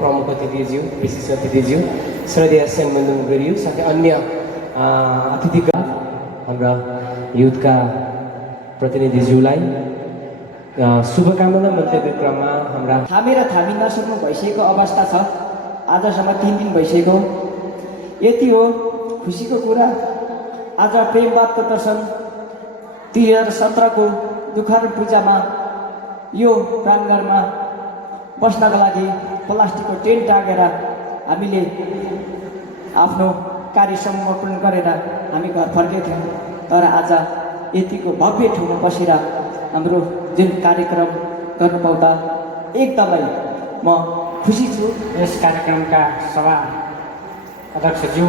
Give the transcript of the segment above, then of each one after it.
प्रमुख अतिथिज्यू विशेष अतिथिज्यू श्रद्धेय सेनमन्दुम गुरुज्यू साथै अन्य अतिथिगण हाम्रा युथका प्रतिनिधिज्यूलाई शुभकामना मन्तव्य क्रममा हाम्रा थामी र थामी नसक्नु भइसकेको अवस्था छ। आजसम्म 3 दिन भइसक्यो। यति हो खुसीको कुरा। आज प्रेमवादको दर्शन 2017 को दुखहर पूजामा यो प्राङ्गणमा बस्नका लागि प्लास्टिकको टेन्ट टाँगेर हामीले आफ्नो कार्य समर्पण गरेर हामी घर फर्केका थियौँ। तर आज यतिको भव्य ठाउँमा बसेर हाम्रो जुन कार्यक्रम गर्नु पाउँदा एकदमै म खुसी छु। यस कार्यक्रमका सभा अध्यक्षज्यू,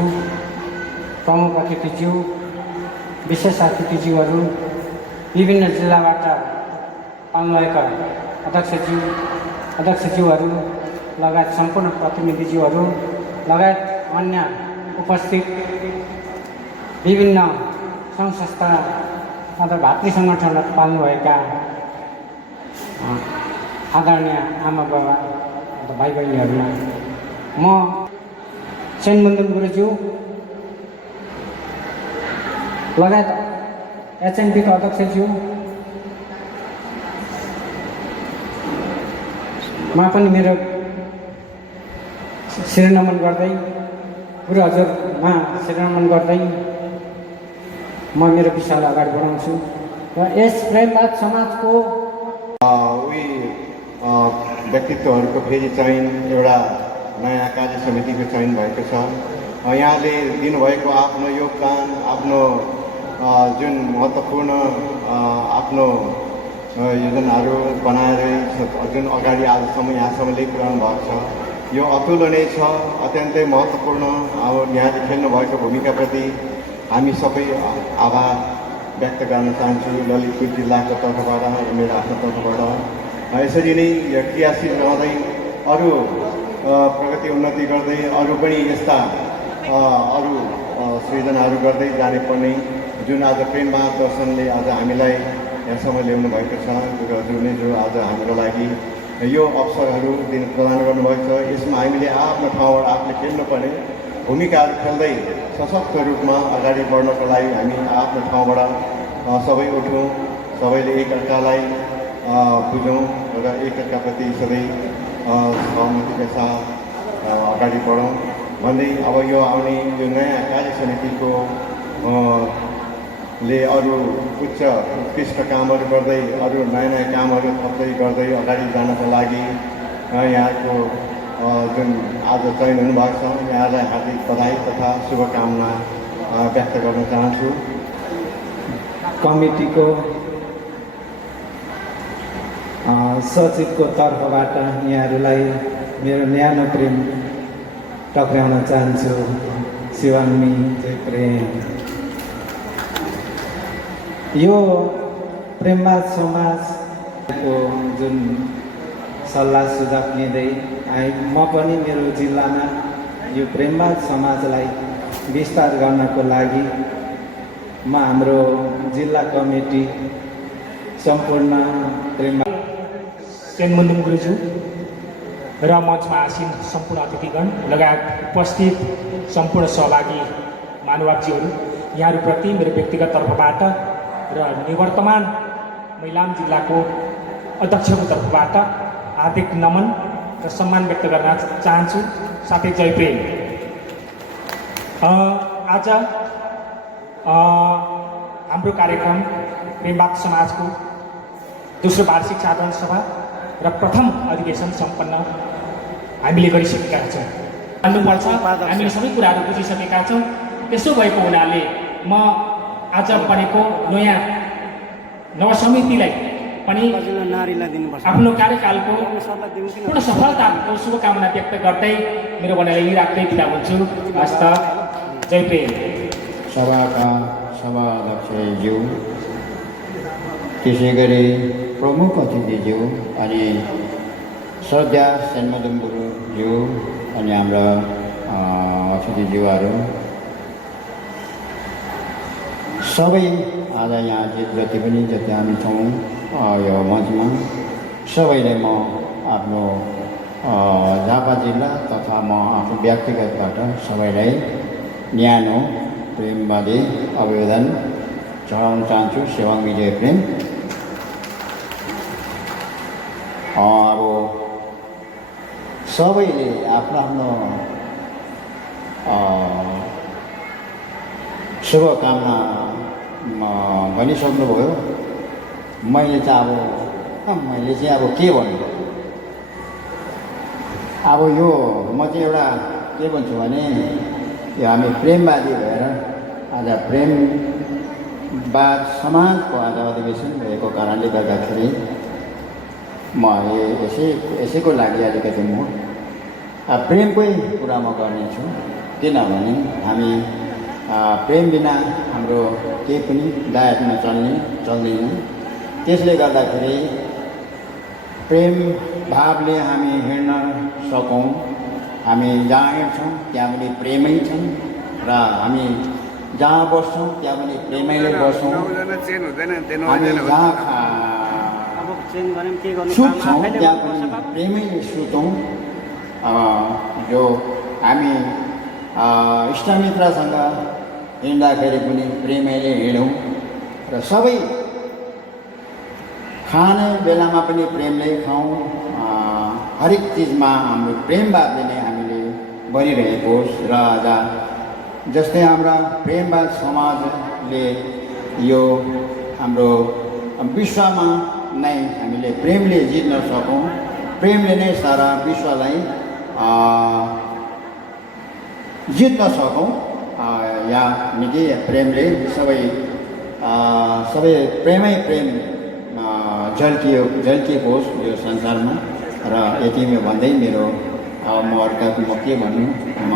प्रमुख अतिथिज्यू, विशेष अतिथिज्यूहरू, विभिन्न जिल्लाबाट आउनुभएका अध्यक्षज्यूहरू लगायत सम्पूर्ण प्रतिनिधिज्यूहरू लगायत अन्य उपस्थित विभिन्न सङ्घ संस्था अथवा भातृ सङ्गठनबाट पाल्नुभएका आदरणीय आमा बाबा अथवा भाइ बहिनीहरूलाई म सेनमन्दुम गुरुज्यू लगायत एचएनपीका अध्यक्षज्यू मा पनि मेरो शिरनमन गर्दै गुरु हजुरमा शिरनमन गर्दै म मेरो विषयलाई अगाडि बढाउँछु र यस प्रेमवाद समाजको व्यक्तित्वहरूको फेरि चयन एउटा नयाँ कार्य समितिको चयन भएको छ। यहाँले दिनुभएको आफ्नो योगदान, आफ्नो जुन महत्त्वपूर्ण आफ्नो योजनाहरू बनाएर जुन अगाडि आजसम्म यहाँसम्म पुर्याउनु भएको छ, यो अतुलनीय छ, अत्यन्तै महत्त्वपूर्ण। अब यहाँले खेल्नुभएको भूमिकाप्रति हामी सबै आभार व्यक्त गर्न चाहन्छु ललितपुर जिल्लाको तर्फबाट र मेरो आफ्नो तर्फबाट। यसरी नै क्रियाशील रहँदै अरू प्रगति उन्नति गर्दै अरू पनि यस्ता अरू सृजनाहरू गर्दै जाने पर्ने जुन आज प्रेमवाद दर्शनले आज हामीलाई यहाँसम्म ल्याउनु भएको छ। हजुरले जो आज हाम्रो लागि यो अवसरहरू दिन प्रदान गर्नुभएको छ, यसमा हामीले आफ्नो ठाउँबाट आफूले खेल्नुपर्ने भूमिकाहरू खेल्दै सशक्त रूपमा अगाडि बढ्नको लागि हामी आफ्नो ठाउँबाट सबै उठौँ, सबैले एकअर्कालाई बुझौँ र एकअर्काप्रति सधैँ सहमतिका साथ अगाडि बढौँ भन्दै अब यो आउने यो नयाँ कार्य समितिको ले अरू उच्च उत्कृष्ट कामहरू गर्दै अरू नयाँ नयाँ कामहरू थप्दै गर्दै अगाडि जानको लागि यहाँको जुन आज चयन हुनुभएको छ यहाँलाई हार्दिक बधाई तथा शुभकामना व्यक्त गर्न चाहन्छु। कमिटीको सचिवको तर्फबाट यहाँहरूलाई मेरो न्यानो प्रेम टक्राउन चाहन्छु। शिवान्मी जय प्रेम। यो प्रेमवाद समाजको जुन सल्लाह सुझाव लिँदै म पनि मेरो जिल्लामा यो प्रेमवाद समाजलाई विस्तार गर्नको लागि म हाम्रो जिल्ला कमिटी सम्पूर्ण प्रेमवाद सेनमन्दुम गुरुज्यू र मञ्चमा आसीन सम्पूर्ण अतिथिगण लगायत उपस्थित सम्पूर्ण सहभागी महानुभावजीहरू, यहाँहरूप्रति मेरो व्यक्तिगत तर्फबाट र निवर्तमान मैलाम जिल्लाको अध्यक्षको तर्फबाट हार्दिक नमन र सम्मान व्यक्त गर्न चाहन्छु। साथै जय प्रेम। आज हाम्रो कार्यक्रम प्रेमवाद समाजको दोस्रो वार्षिक साधारण सभा र प्रथम अधिवेशन सम्पन्न हामीले गरिसकेका छौँ। भन्नुपर्छ हामीले सबै कुराहरू बुझिसकेका छौँ। त्यसो भएको हुनाले म आज बनेको नयाँ नवसमितिलाई पनि आफ्नो कार्यकालको पूर्ण सफलताको शुभकामना व्यक्त गर्दै मेरो भनाइ राख्दै बिदा हुन्छु। हस्त जय प्रेम। सभाका सभाध्यक्षज्यू, त्यसै गरी प्रमुख अतिथिज्यू अनि श्रद्धा सेनमन्दुम गुरुज्यू अनि हाम्रा अतिथिज्यूहरू सबै आज यहाँ जति हामी छौँ यो मञ्चमा सबैलाई म आफ्नो झापा जिल्ला तथा म आफू व्यक्तिगतबाट सबैलाई न्यानो प्रेमवादी अभिवादन चढाउन चाहन्छु। सेवाङ विजय प्रेम। अब सबैले आफ्नो आफ्नो शुभकामना भनिसक्नुभयो। मैले चाहिँ अब के भन्नु। अब यो म चाहिँ एउटा के भन्छु भने यो हामी प्रेमवादी भएर आज प्रेमवाद समाजको आज अधिवेशन भएको कारणले गर्दाखेरि म यसैको लागि अलिकति म प्रेमकै कुरा म गर्नेछु। किनभने हामी प्रेम बिना हाम्रो केही पनि डायटमा चल्दैन। त्यसले गर्दाखेरि प्रेम भावले हामी हिँड्न सकौँ। हामी जहाँ हिँड्छौँ त्यहाँ पनि प्रेमै छन् र हामी जहाँ बस्छौँ त्यहाँ पनि प्रेमैले बस्छौँ। हामी जहाँ सुत्छौँ त्यहाँ पनि प्रेमैले सुतौँ। जो हामी इष्टमित्रसँग हिँड्दाखेरि पनि प्रेमैले हिँडौँ र सबै खाने बेलामा पनि प्रेमले खाउँ। हरेक चिजमा हाम्रो प्रेमवादले नै हामीले गरिरहेको होस्। र आज जस्तै हाम्रा प्रेमवाद समाजले यो हाम्रो विश्वमा नै हामीले प्रेमले जित्न सकौँ। प्रेमले नै सारा विश्वलाई जित्न सकौँ। या निकै प्रेमले सबै प्रेमै प्रेम झल्किएको होस् यो संसारमा। र यति भन्दै मेरो म अर्काको म के भन्नु। म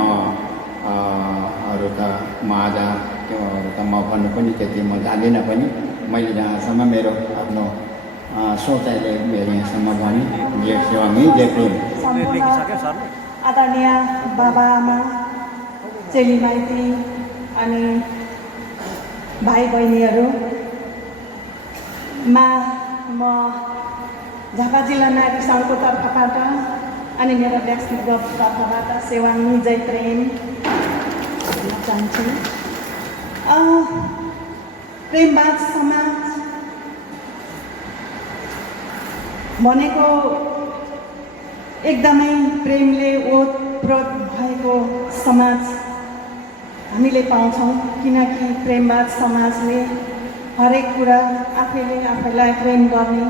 अरू त म आज अरू त म भन्नु पनि त्यति म जान्दिनँ पनि। मैले जहाँसम्म मेरो आफ्नो सोचाइले मेरो यहाँसम्म भने सेवाङ विजय प्रेम। आदरणीय बाबा आमा चेली माइती अनि भाइ बहिनीहरूमा म झापा जिल्ला नारी सङ्घको तर्फबाट अनि मेरो व्यक्तिगत तर्फबाट सेवाङ विजय प्रेम भन्न चाहन्छु। प्रेमवाद समाज भनेको एकदमै प्रेमले ओतप्रोत भएको समाज हामीले पाउँछौँ। किनकि प्रेमवाद समाजले हरेक कुरा आफैलाई प्रेम गर्ने,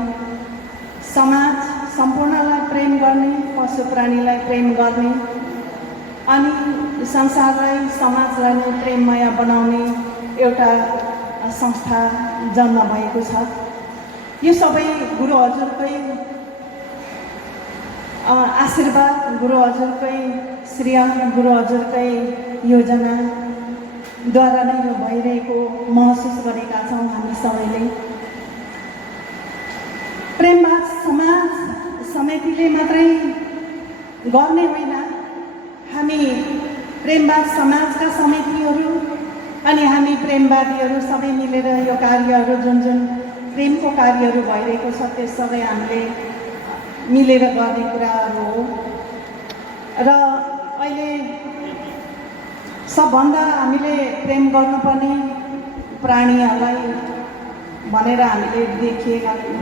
समाज सम्पूर्णलाई प्रेम गर्ने, पशु प्राणीलाई प्रेम गर्ने अनि संसारलाई समाजलाई नै प्रेममय बनाउने एउटा संस्था जन्म भएको छ। यो सबै गुरु हजुरकै आशीर्वाद, गुरु हजुरकै श्रेय, गुरु हजुरकै योजनाद्वारा नै यो भइरहेको महसुस गरेका छौँ हामी सबैले। प्रेमवाद समाज समितिले मात्रै गर्ने होइन, हामी प्रेमवाद समाजका समितिहरू अनि हामी प्रेमवादीहरू सबै मिलेर यो कार्यहरू जुन प्रेमको कार्यहरू भइरहेको छ त्यो सबै हामीले मिलेर गर्ने कुराहरू हो। र अहिले सबभन्दा हामीले प्रेम गर्नुपर्ने प्राणीहरूलाई भनेर हामीले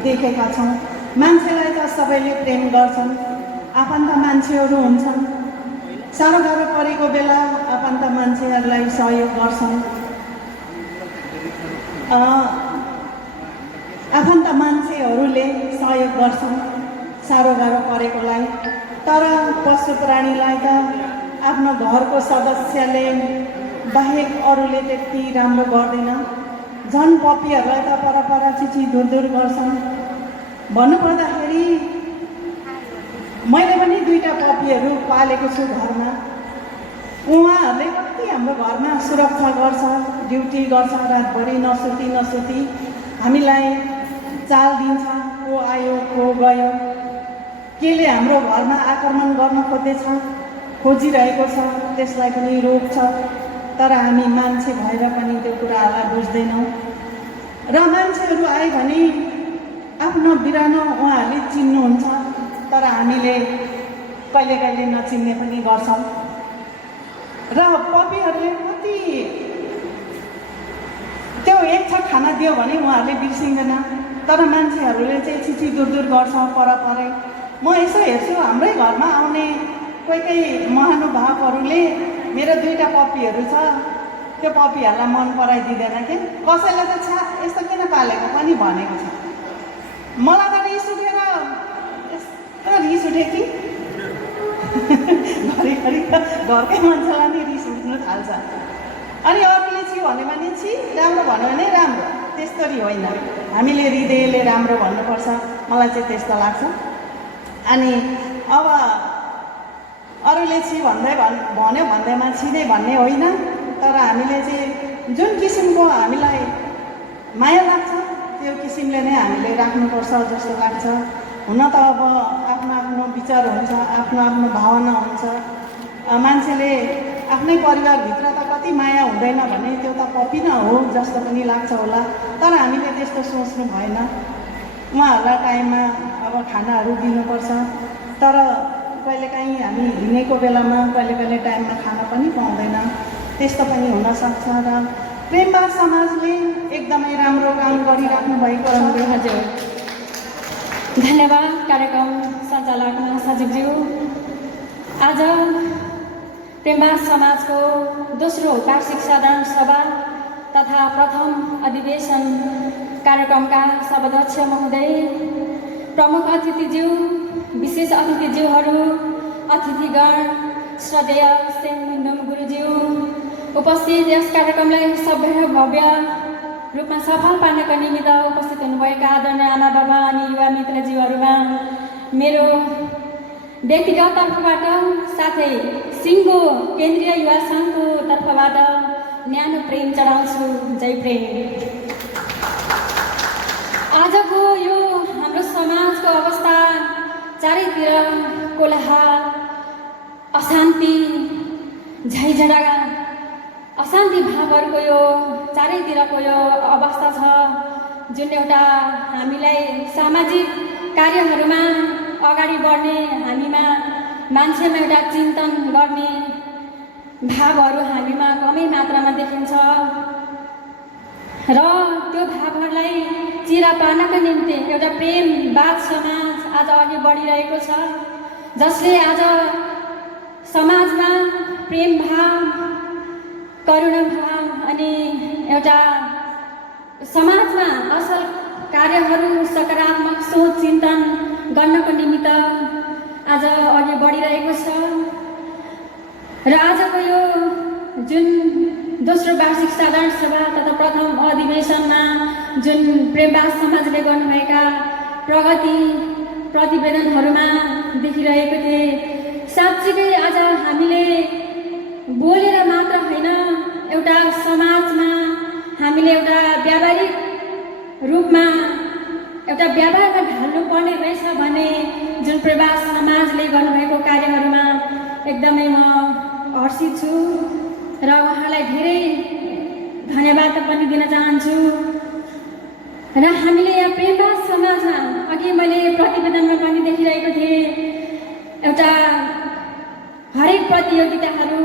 देखेका छौँ। मान्छेलाई त सबैले प्रेम गर्छन्, आफन्त मान्छेहरू हुन्छन्, साह्रो गाह्रो परेको बेला आफन्त मान्छेहरूलाई सहयोग गर्छन्। आफन्त मान्छेहरूले सहयोग गर्छन् साह्रो गाह्रो परेकोलाई। तर पशु प्राणीलाई त आफ्नो घरको सदस्यले बाहेक अरूले त्यति राम्रो गर्दैन। झन् पपीहरूलाई त परपर चिची धुरधुर गर्छन्। भन्नुपर्दाखेरि मैले पनि 2टा पपीहरू पालेको छु घरमा। उहाँहरूले कति हाम्रो घरमा सुरक्षा गर्छ, ड्युटी गर्छ, रातभरि नसुती हामीलाई चाल दिन्छ, को आयो को गयो, केले हाम्रो घरमा आक्रमण गर्न खोजिरहेको छ त्यसलाई पनि रोक्छ। तर हामी मान्छे भएर पनि त्यो कुराहरूलाई बुझ्दैनौँ। र मान्छेहरू आए भने आफ्नो बिरानो उहाँहरूले चिन्नुहुन्छ, तर हामीले कहिले कहिले नचिन्ने पनि गर्छौँ र पपीहरूले कति त्यो एक छक खाना दियो भने उहाँहरूले बिर्सिँदैन तर मान्छेहरूले चाहिँ छिची दूर गर्छ परपरै म यसो हेर्छु हाम्रै घरमा आउने कोही महानुभावहरूले मेरो 2टा पपीहरू छ त्यो पपीहरूलाई मन पराइदिँदैन कि कसैले त छा यस्तो किन पालेको पनि भनेको छ मलाई त रिस उठेर यस्तो रिस उठ्यो कि घरिघरि घरकै मान्छेलाई नि रिस उठ्नु थाल्छ अनि अरूले छि भन्यो भने छि राम्रो भन्यो भने राम्रो त्यस्तरी होइन हामीले हृदयले राम्रो भन्नुपर्छ मलाई चाहिँ त्यस्तो लाग्छ अनि अब अरूले छि भन्यो भन्दैमा छिनै भन्ने होइन तर हामीले चाहिँ जुन किसिमको हामीलाई माया लाग्छ त्यो किसिमले नै हामीले राख्नुपर्छ जस्तो लाग्छ हुन त अब आफ्नो आफ्नो विचार हुन्छ आफ्नो आफ्नो भावना हुन्छ मान्छेले आफ्नै परिवारभित्र त कति माया हुँदैन भने त्यो त पपी न हो जस्तो पनि लाग्छ होला तर हामीले त्यस्तो सोच्नु भएन उहाँहरूलाई टाइममा अब खानाहरू दिनुपर्छ तर कहिलेकाहीँ हामी हिँडेको बेलामा कहिले टाइममा खाना पनि पाउँदैन त्यस्तो पनि हुनसक्छ र प्रेमबाद समाजले एकदमै राम्रो काम गरिराख्नु भएको छ हजुर धन्यवाद कार्यक्रम सञ्चालक सचिवज्यू आज प्रेमबाद समाजको दोस्रो वार्षिक साधारण सभा तथा प्रथम अधिवेशन कार्यक्रमका सभाध्यक्ष महोदय प्रमुख अतिथिज्यू विशेष अतिथिज्यूहरू अतिथिगण श्रद्धेय सेनमुन्डम गुरुज्यू उपस्थित यस कार्यक्रमलाई सभ्य भव्य रूपमा सफल पार्नका निमित्त उपस्थित हुनुभएका आदरणीय आमा बाबा अनि युवा मित्रज्यूहरूमा मेरो व्यक्तिगत तर्फबाट साथै सिङ्गो केन्द्रीय युवा सङ्घको तर्फबाट न्यानो प्रेम चढाउँछु जय प्रेम आजको यो हाम्रो समाजको अवस्था चारैतिर कोलाहल अशान्ति झैझडा अशान्ति भावहरूको यो चारैतिरको यो अवस्था छ जुन एउटा हामीलाई सामाजिक कार्यहरूमा अगाडि बढ्ने हामीमा मान्छेमा एउटा चिन्तन गर्ने भावहरू हामीमा कमै मात्रामा देखिन्छ र त्यो भावहरूलाई चिरा पार्नका निम्ति एउटा प्रेमवाद समाज आज अघि बढिरहेको छ जसले आज समाजमा प्रेम भाव करुणा भाव अनि एउटा समाजमा असल कार्यहरू सकारात्मक सोच चिन्तन गर्नको निमित्त आज अघि बढिरहेको छ र आजको यो जुन दोस्रो वार्षिक साधारण सभा तथा प्रथम अधिवेशनमा जुन प्रेमवाद समाजले गर्नुभएका प्रगति प्रतिवेदनहरूमा देखिरहेको थिए साँच्चीकै आज हामीले बोलेर मात्र होइन एउटा समाजमा हामीले एउटा व्यावहारिक रूपमा एउटा व्यवहारमा ढाल्नुपर्ने रहेछ भने जुन प्रेमवाद समाजले गर्नुभएको कार्यहरूमा एकदमै म हर्षित छु र उहाँलाई धेरै धन्यवाद पनि दिन चाहन्छु र हामीले यहाँ प्रेमवाद समाजमा अघि मैले प्रतिवेदनमा पनि देखिरहेको थिएँ एउटा हरेक प्रतियोगिताहरू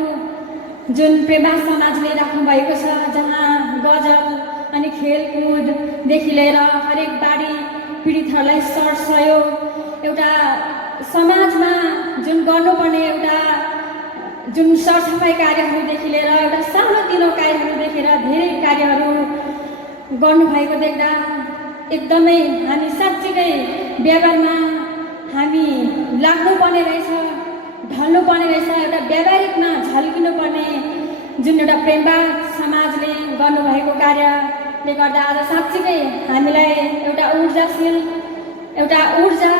जुन प्रेमवाद समाजले राख्नुभएको छ जहाँ गजल अनि खेलकुददेखि लिएर हरेक बाढी पीडितहरूलाई सरसहयोग एउटा समाजमा जुन गर्नुपर्ने एउटा जुन सरसफाइ कार्यहरूदेखि लिएर एउटा सानोतिनो कार्यहरू देखेर धेरै कार्यहरू गर्नुभएको देख्दा एकदमै हामी साँच्चीकै व्यवहारमा हामी लाग्नुपर्ने रहेछ ढल्नुपर्ने रहेछ एउटा व्यावहारिकमा झल्किनुपर्ने जुन एउटा प्रेमवाद समाजले गर्नुभएको कार्यले गर्दा आज साँच्चीकै हामीलाई एउटा ऊर्जाशील एउटा ऊर्जा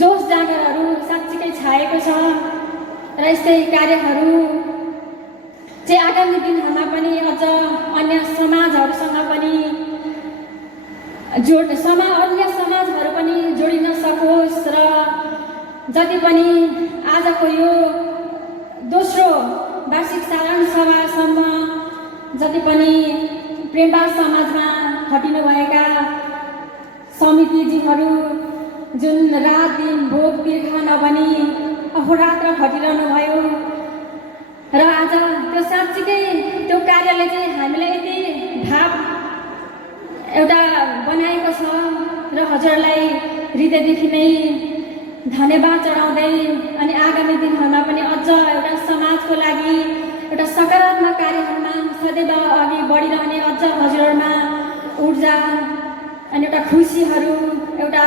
जोस जागरहरू साँच्चीकै छाएको छ र यस्तै कार्यहरू चाहिँ आगामी दिनहरूमा पनि अझ अन्य समाजहरूसँग पनि अन्य समाजहरू पनि जोडिन सकोस् र जति पनि आजको यो दोस्रो वार्षिक साधारण सभासम्म जति पनि प्रेमवाद समाजमा खटिनुभएका समितिजीहरू जुन रात दिन भोग बिर्खा नभनी अहोरात्र खटिरहनु भयो र आज त्यो साँच्चीकै त्यो कार्यले चाहिँ हामीलाई यति भाव एउटा बनाएको छ र हजुरलाई हृदयदेखि नै धन्यवाद चढाउँदै अनि आगामी दिनहरूमा पनि अझ एउटा समाजको लागि एउटा सकारात्मक कार्यहरूमा सदैव अघि बढिरहने अझ हजुरहरूमा ऊर्जा अनि एउटा खुसीहरू एउटा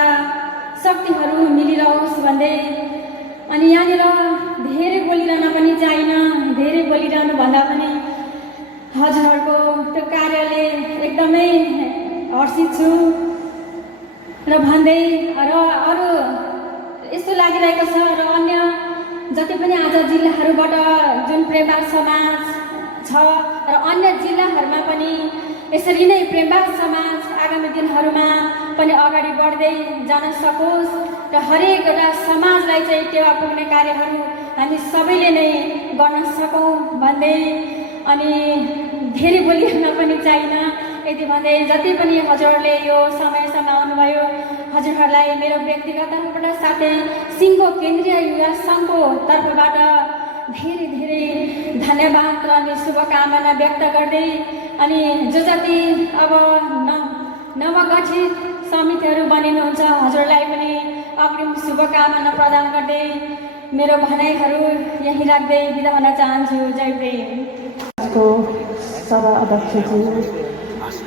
शक्तिहरू मिलिरहोस् भन्दै अनि यहाँनिर धेरै बोलिरहन पनि चाहिन, धेरै बोलिरहनु भन्दा पनि हजुरहरूको त्यो कार्यले एकदमै हर्षित छु र भन्दै र अरू यस्तो लागिरहेको छ र अन्य जति पनि आज जिल्लाहरूबाट जुन प्रेमबाग समाज छ र अन्य जिल्लाहरूमा पनि यसरी नै प्रेमबाग समाज आगामी दिनहरूमा पनि अगाडि बढ्दै जान सकोस् र हरेक एउटा समाजलाई चाहिँ टेवा पुग्ने कार्यहरू हामी सबैले नै गर्न सकौँ भन्दै अनि धेरै बोलिरहन पनि चाहिन यति भन्दै जति पनि हजुरहरूले यो समयसम्म आउनुभयो हजुरहरूलाई मेरो व्यक्तिगत तर्फबाट साथै सिङ्गो केन्द्रीय युवा सङ्घको तर्फबाट धेरै धेरै धन्यवाद र अनि शुभकामना व्यक्त गर्दै अनि जो जति अब नवगठित समितिहरू बनिनुहुन्छ हजुरलाई पनि अग्रिम शुभकामना प्रदान गर्दै मेरो भनाइहरू यहीँ राख्दै बिदा हुन चाहन्छु। जय प्रेम। को सभा अध्यक्षज्यू,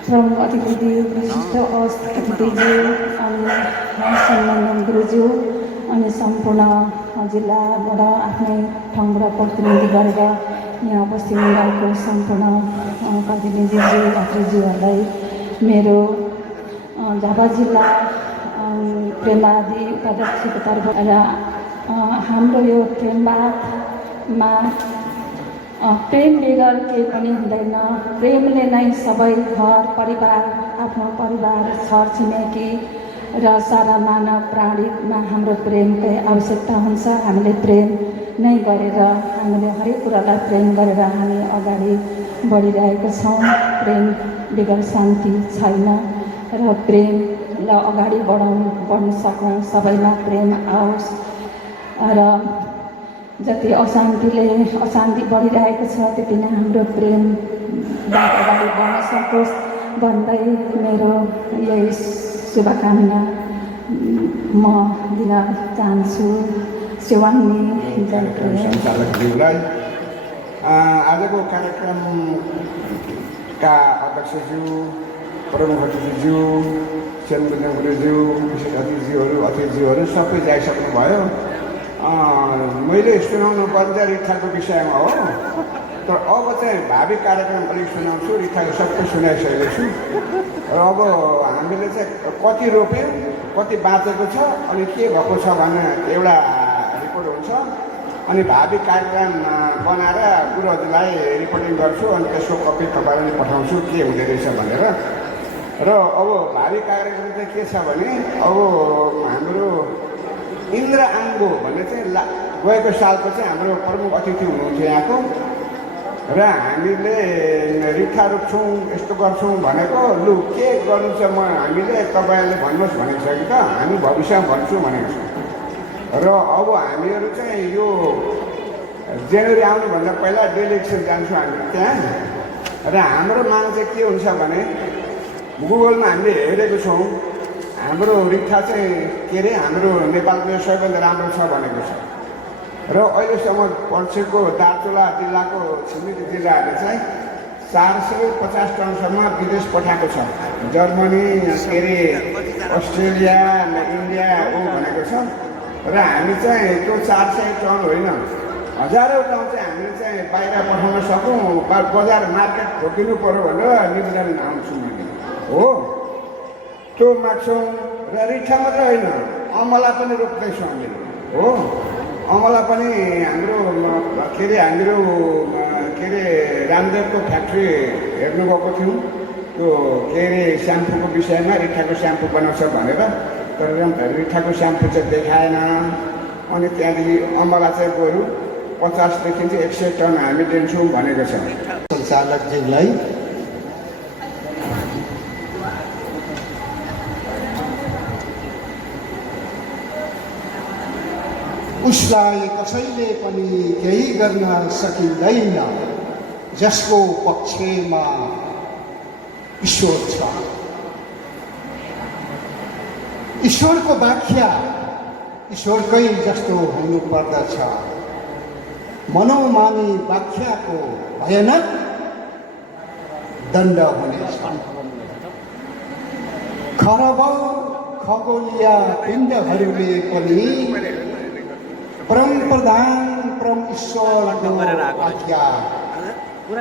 प्रमुख अतिथिज्यू, विशिष्ट अतिथिज्यू अनि सम्मान गुरुज्यू अनि सम्पूर्ण जिल्लाबाट आफ्नै ठाउँबाट प्रतिनिधि गरेर यहाँ पश्चिम बङ्गालको सम्पूर्ण प्रतिनिधिज्यू यात्रीज्यूहरूलाई मेरो झापा जिल्ला प्रेमबादी उपाध्यक्षको तर्फ र हाम्रो यो प्रेमबादमा प्रेम बेगर केही पनि हुँदैन। प्रेमले नै सबै घर परिवार आफ्नो परिवार छरछिमेकी र सारा मानव प्राणीमा हाम्रो प्रेमकै आवश्यकता हुन्छ। हामीले प्रेम नै गरेर हामीले हरेक कुरालाई प्रेम गरेर हामी अगाडि बढिरहेका छौँ। प्रेम बेगर शान्ति छैन र प्रेमलाई अगाडि बढ्न सकौँ, सबैमा प्रेम आओस् र जति अशान्ति बढिरहेको छ त्यति नै हाम्रो प्रेमबाट अगाडि बढ्न सकोस् भन्दै मेरो यही शुभकामना म दिन चाहन्छु। सेवानी सञ्चालकज्यूलाई आजको कार्यक्रमका अध्यक्षज्यू, प्रमुख अतिथिज्यू, सेनबुद्ध गुरुज्यू, विशेष अतिथिज्यूहरू सबै जाइसक्नुभयो। मैले सुनाउनु पर्छ रिठाको विषयमा हो, तर अब चाहिँ भावी कार्यक्रम अलिक सुनाउँछु। रिठाको सबै सुनाइसकेको छु र अब हामीले चाहिँ कति रोप्यौँ, कति बाँचेको छ अनि के भएको छ भन्ने एउटा रिपोर्ट हुन्छ अनि भावी कार्यक्रम बनाएर गुरुहरूलाई रिपोर्टिङ गर्छु अनि त्यसको कपी तपाईँलाई पठाउँछु के हुँदो रहेछ भनेर। र अब भावी कार्यक्रम चाहिँ के छ भने अब हाम्रो इन्द्र आङ्गो भन्ने चाहिँ गएको सालको चाहिँ हाम्रो प्रमुख अतिथि हुनुहुन्थ्यो यहाँको र हामीले रिठा रोप्छौँ यस्तो गर्छौँ भनेको लु के गर्नु छ हामीले तपाईँहरूले भन्नुहोस् भनेको छ कि त हामी भविष्यमा भन्छु भनेको छौँ। र अब हामीहरू चाहिँ यो जनवरी आउनुभन्दा पहिला डेलिगेसन जान्छौँ हामी त्यहाँ र हाम्रो माग चाहिँ के हुन्छ भने गुगलमा हामीले हेरेको छौँ हाम्रो रिठा चाहिँ के अरे हाम्रो नेपालको सबैभन्दा राम्रो छ भनेको छ र अहिलेसम्म पर्सेको दार्चुला जिल्लाको छिमेकी जिल्लाहरूले चाहिँ 450 टनसम्म विदेश पठाएको छ। जर्मनी के अरे अस्ट्रेलिया इन्डिया भनेको छ र हामी चाहिँ त्यो 400 टन होइन हजारौँ टन चाहिँ हामीले चाहिँ बाहिर पठाउन सकौँ। बजार मार्केट खोकिनु पऱ्यो भनेर निवेदन आउँछु मैले हो त्यो माग्छौँ। र रिठा मात्रै होइन अमला पनि रोप्दैछौँ हामीले हो। अमला पनि हाम्रो के अरे रामदेवको फ्याक्ट्री हेर्नु गएको थियौँ त्यो के अरे स्याम्पूको विषयमा रिठाको स्याम्पू बनाउँछ भनेर, तर रिठाको स्याम्पू चाहिँ देखाएन। अनि त्यहाँदेखि अमला चाहिँ बरु 50 देखि 100 टन हामी दिन्छौँ भनेको छ। सञ्चालकज्यूलाई उसलाई कसैले पनि केही गर्न सकिँदैन जसको पक्षमा ईश्वर छ। ईश्वरको व्याख्या ईश्वरकै जस्तो हुनुपर्दछ। मनोमानी व्याख्याको भयानक दण्ड हुनेछ। खरबौँ खगोलीय पिण्डहरूले पनि परम प्रधान परम ईश्वरको आज्ञा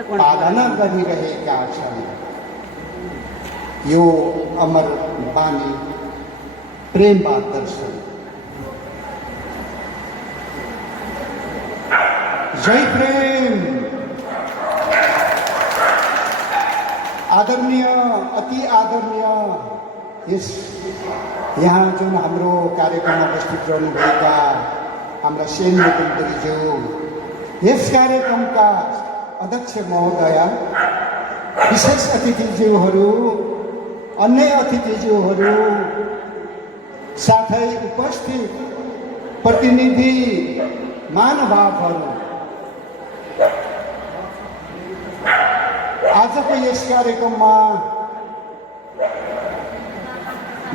पालना गरिरहेका छन्। यो अमर बानी प्रेमवाद दर्शन। जय प्रेम। आदरणीय अति आदरणीय यस यहाँ जुन हाम्रो कार्यक्रममा उपस्थित रहनुभएका हाम्रा सेन मुकुन्दज्यू, यस कार्यक्रमका अध्यक्ष महोदय, विशेष अतिथिज्यूहरू, अन्य अतिथिज्यूहरू, साथै उपस्थित प्रतिनिधि महानुभावहरू, आजको यस कार्यक्रममा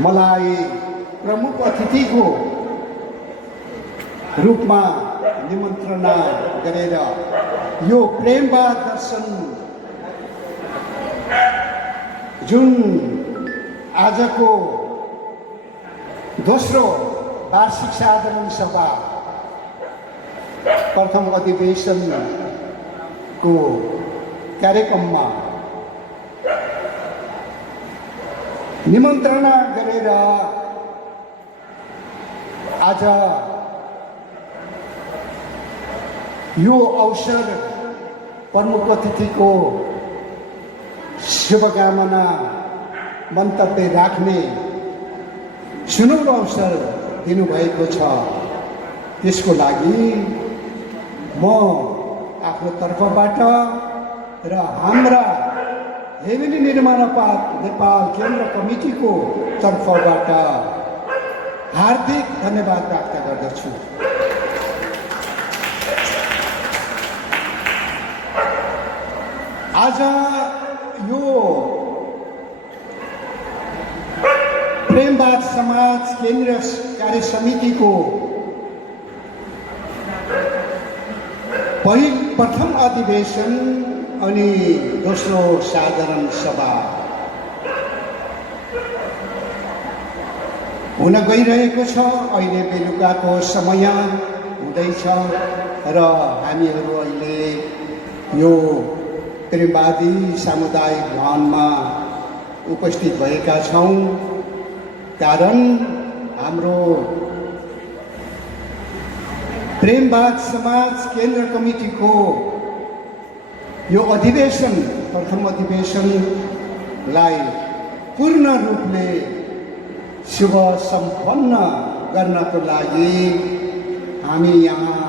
मलाई प्रमुख अतिथिको रूपमा निमन्त्रणा गरेर यो प्रेमवाद दर्शन जुन आजको दोस्रो वार्षिक साधारण सभा प्रथम अधिवेशनको कार्यक्रममा निमन्त्रणा गरेर आज यो अवसर प्रमुख अतिथिको शुभकामना मन्तव्य राख्ने सुनौलो अवसर दिनुभएको छ। त्यसको लागि म आफ्नो तर्फबाट र हाम्रा हेमिली निर्माणपात नेपाल केन्द्र कमिटीको तर्फबाट हार्दिक धन्यवाद व्यक्त गर्दछु। आज यो प्रेमवाद समाज केन्द्र कार्य समितिको प्रथम अधिवेशन अनि दोस्रो साधारण सभा हुन गइरहेको छ। अहिले बेलुकाको समय हुँदैछ र हामीहरू अहिले यो प्रेमवादी सामुदायिक भवनमा उपस्थित भएका छौँ। कारण हाम्रो प्रेमवाद समाज केन्द्र कमिटीको यो अधिवेशन प्रथम अधिवेशनलाई पूर्ण रूपले शुभ सम्पन्न गर्नको लागि हामी यहाँ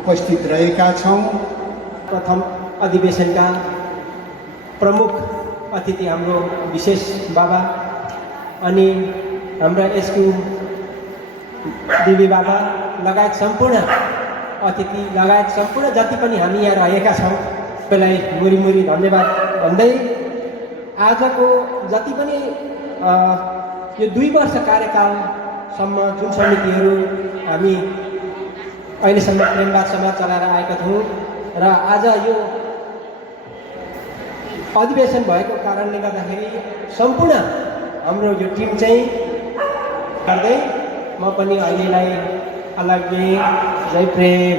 उपस्थित रहेका छौँ। प्रथम अधिवेशनका प्रमुख अतिथि हाम्रो विशेष बाबा अनि हाम्रा एसक्यू दिदी बाबा लगायत सम्पूर्ण अतिथि लगायत सम्पूर्ण जति पनि हामी यहाँ रहेका छौँ सबैलाई मुरी धन्यवाद भन्दै आजको जति पनि यो 2 वर्ष कार्यकालसम्म जुन समितिहरू हामी अहिलेसम्म प्रेमवाद समाज चलाएर आएका थियौँ र आज यो अधिवेशन भएको कारणले गर्दाखेरि सम्पूर्ण हाम्रो यो टिम चाहिँ गर्दै म पनि अहिलेलाई अलग्गै जय प्रेम।